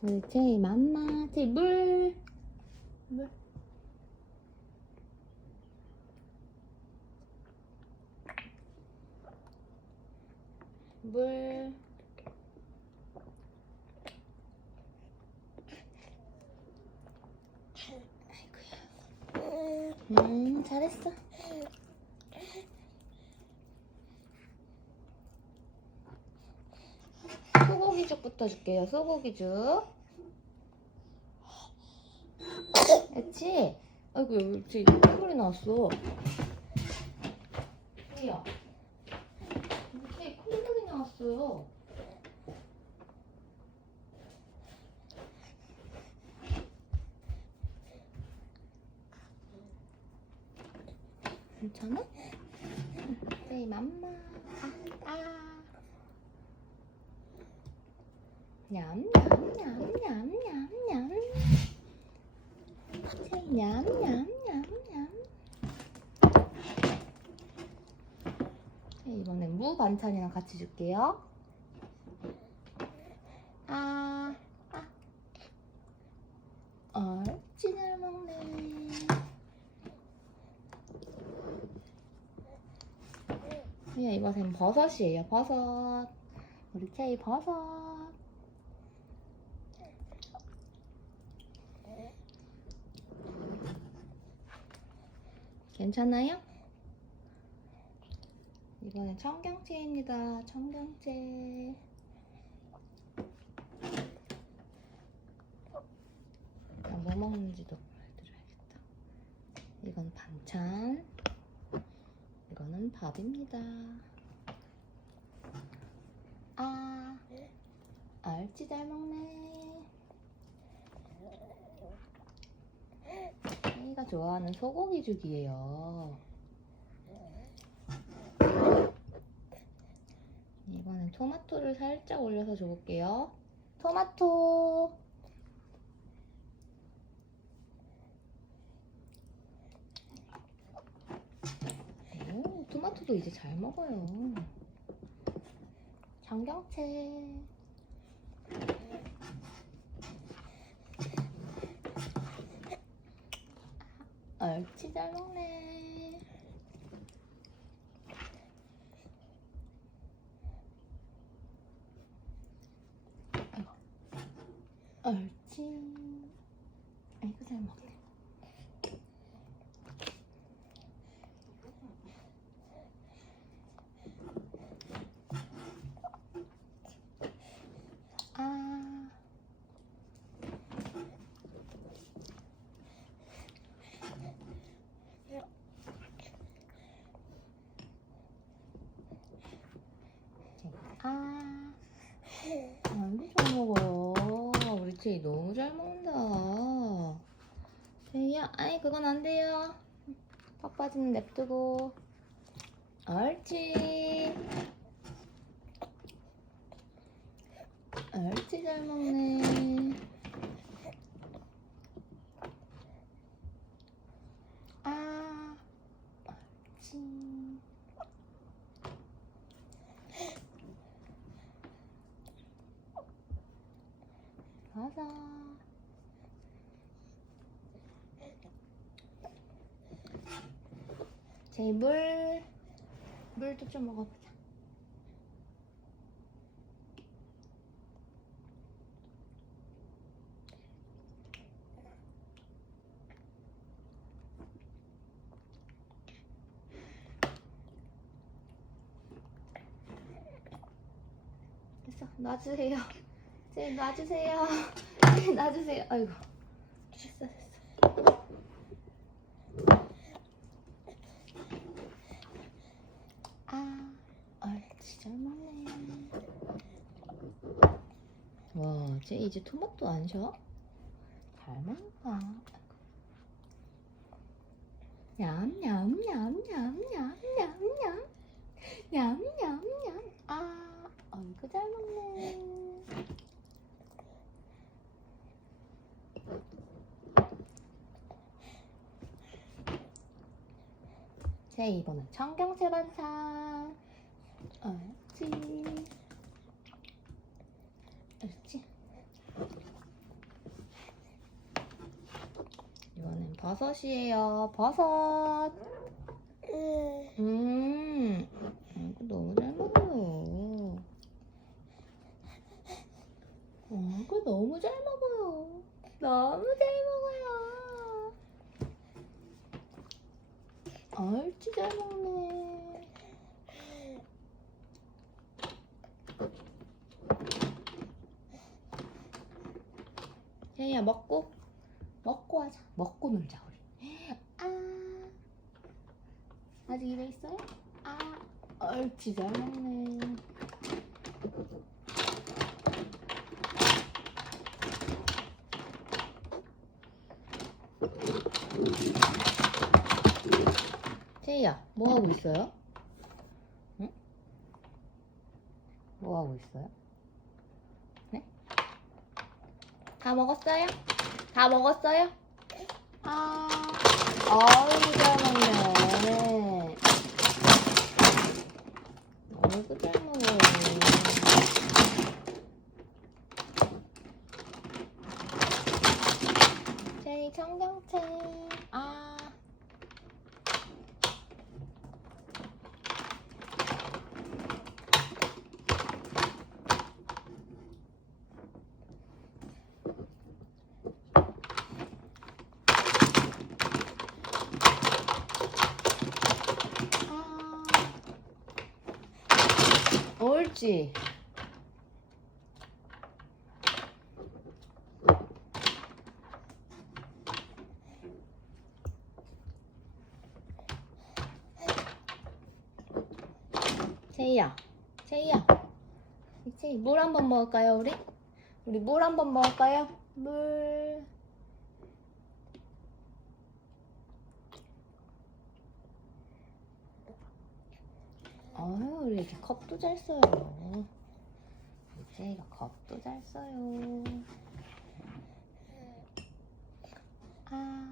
제이 맘마 제이 물 물. 물. 아이고야. 음, 잘했어. 소고기죽부터 줄게요. 소고기죽. 그렇지? 아이고 여기 지금 콧물이 나왔어. 혜야. 여기 콧물이 나왔어요. 괜찮아? 네, 맘마. 아, 아. 냠냠냠냠냠냠. 냠냠냠냠. 네, 이번엔 무 반찬이랑 같이 줄게요. 아, 아. 어찌 잘 먹네. 그냥 이번엔 버섯이에요, 버섯. 우리 채이 버섯. 괜찮아요? 이번엔 청경채입니다. 청경채. 아, 뭐 먹는지도 보여드려야겠다. 이건 반찬. 이거는 밥입니다. 아, 알지 잘 먹네. 혜이가 좋아하는 소고기 죽이에요. 이번엔 토마토를 살짝 올려서 줘볼게요. 토마토. 오, 토마토도 이제 잘 먹어요. 장경채. 얼치 잘 먹네. 아이고. 얼치. 아이고 잘 먹네. 아. 아. 완전 잘 먹어요. 우리 제이 너무 잘 먹는다. 제이야, 아이, 그건 안 돼요. 팍 빠지는 냅두고. 옳지. 옳지, 잘 먹네. 아, 옳지. 맞아. 제이 물, 물도 좀 먹어보자. 됐어, 놔주세요. 제이 놔주세요. 제이 놔주세요. 아이고. 됐어, 됐어. 아, 잘 먹네. 와, 쟤 이제 토마토 안 쉬어? 잘 먹는다. 냠냠냠냠냠냠냠 냠냠냠 아, 어이구 잘 먹네. 제 2번은 청경채 반찬 알지? 알지? 이번엔 버섯이에요. 버섯! 음 이거 너무 잘 먹어요 이거 너무 잘 먹어요 너무 잘 먹어요 옳지 잘 먹네. 혜야 먹고 먹고 하자. 먹고 놀자 우리. 아. 아직 입에 있어요? 아, 옳지 잘 먹네. 제이야, 뭐 하고 있어요? 응? 뭐 하고 있어요? 네? 다 먹었어요? 다 먹었어요? 아, 아이고 잘 먹네. 아이고 잘 먹어. 제이 청경채. 아. 아. 옳지. 제이야, 제이야. 제이 물 한 번 먹을까요, 우리? 우리 물 한 번 먹을까요? 물. 아유, 우리 이렇게 컵도 잘 써요. 제이가 컵도 잘 써요. 아.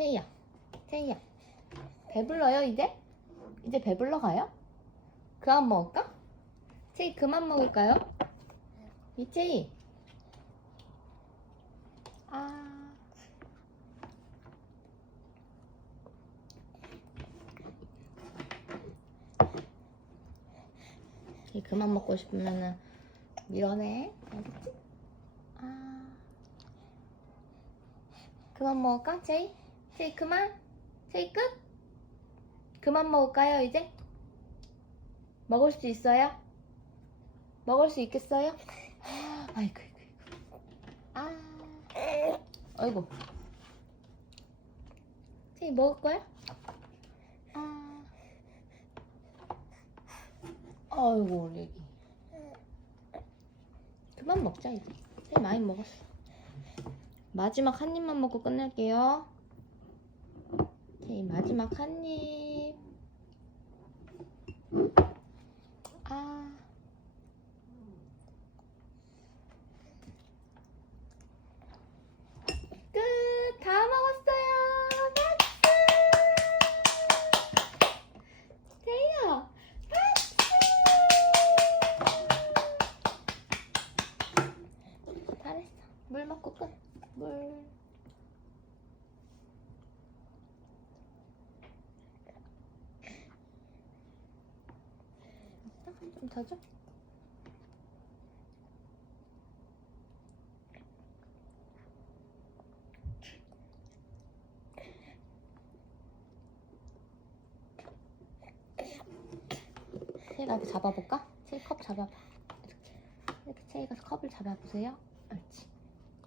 태희야, 태희야. 배불러요, 이제? 이제 배불러 가요? 그만 먹을까? 채희 그만 먹을까요? 이채희. 아. 이 그만 먹고 싶으면은 밀어내. 알겠지? 아. 그만 먹을까? 제이? 제이 끝? 그만 먹을까요, 이제? 먹을 수 있어요? 먹을 수 있겠어요? 아이고, 아이고. 아. 아이고. 제이 먹을 거야? 아. 아이고 우리 애기 그만 먹자 이제 되게 많이 먹었어 마지막 한 입만 먹고 끝낼게요 이 마지막 한 입. 아 끝! 다 먹었어요! 박수! 제이야! 잘했어. 물 먹고 끝. 물. 좀더 줘. 채이가 이렇게 잡아볼까? 채이 컵 잡아봐. 이렇게. 이렇게 채이가 컵을 잡아보세요. 옳지.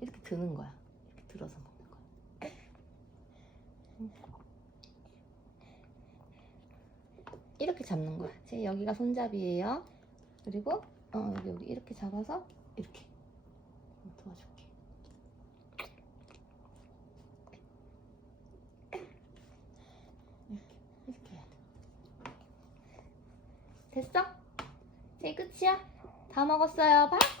이렇게 드는 거야. 이렇게 들어서 먹는 거야. 음. 이렇게 잡는 거야. 제 여기가 손잡이에요. 그리고 어 여기 여기 이렇게 잡아서 이렇게 도와줄게. 이렇게 이렇게. 됐어? 이제 끝이야. 다 먹었어요. 박수.